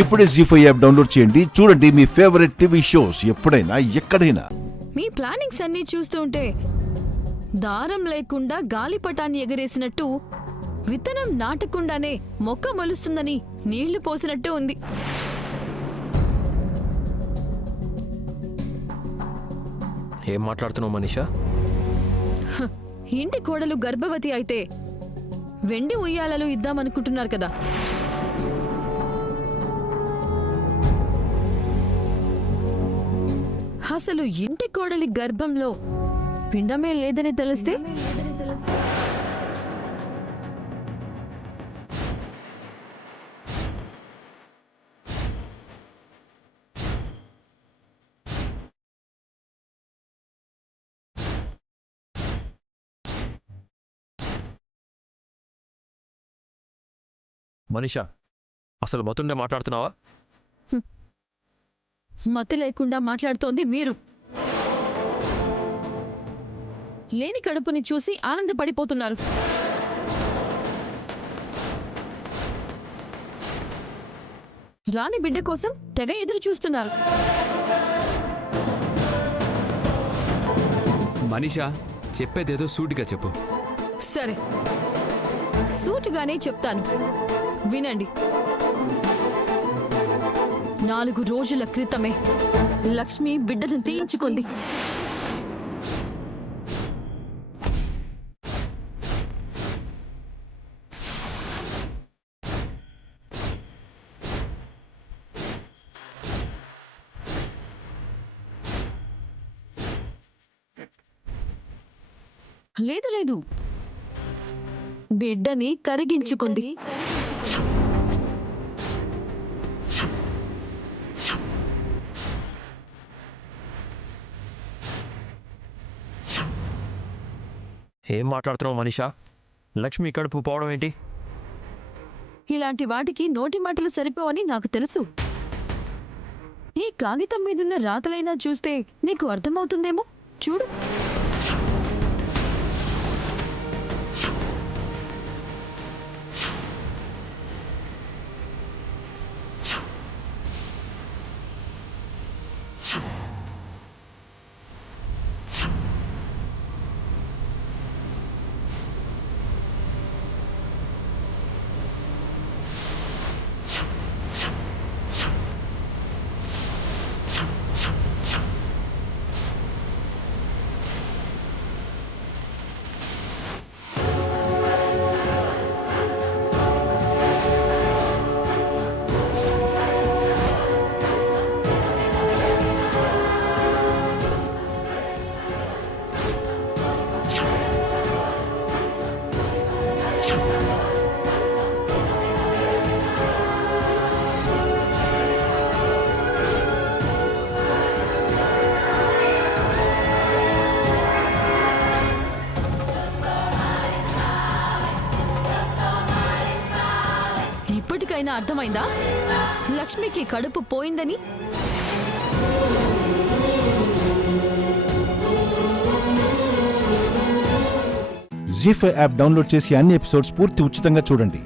ఇప్పుడే జీ5 app download చేయండి. చూడండి మీ ఫేవరెట్ టీవీ షోస్ ఎప్పుడైనా ఎక్కడైనా. మీ ప్లానింగ్స్ అన్ని చూస్తుంటే దారం లేకుండా గాలిపటాన్ని ఎగరేసినట్టు, విత్తనం నాటకుండానే మొక్క మొలుస్తుందని నీళ్లు పోసినట్టు ఉంది. ఏం మాట్లాడుతున్నావు మనీషా? ఇంటి కోడలు గర్భవతి అయితే వెండి ఉయ్యాలలు ఇద్దామనుకుంటున్నారు కదా. అసలు ఇంటి కోడలి గర్భంలో పిండమే లేదని తెలిస్తే మనీషా, అసలు మతుండే మాట్లాడుతున్నావా? మతి లేకుండా మాట్లాడుతోంది మీరు. లేని కడుపుని చూసి ఆనందపడిపోతున్నారు. రాని బిడ్డ కోసం తెగ ఎదురు చూస్తున్నారు. మనీషా, చెప్పేదేదో సూటిగా చెప్పు. సరే, సూటిగానే చెప్తాను, వినండి. 4 రోజుల క్రితమే లక్ష్మి బిడ్డను తీయించుకుంది. లేదు లేదు, బిడ్డని కరిగించుకుంది. ఏం మాట్లాడుతున్నావు మనీషా? లక్ష్మి కడుపు పోవడం ఏంటి? ఇలాంటి వాటికి నోటి మాటలు సరిపోవని నాకు తెలుసు. ఈ కాగితం మీదున్న రాతలైనా చూస్తే నీకు అర్థమవుతుందేమో. చూడు. ఇప్పటికైనా అర్థమైందా లక్ష్మికి కడుపు పోయిందని? జీ5 యాప్ డౌన్లోడ్ చేసి అన్ని ఎపిసోడ్స్ పూర్తి ఉచితంగా చూడండి.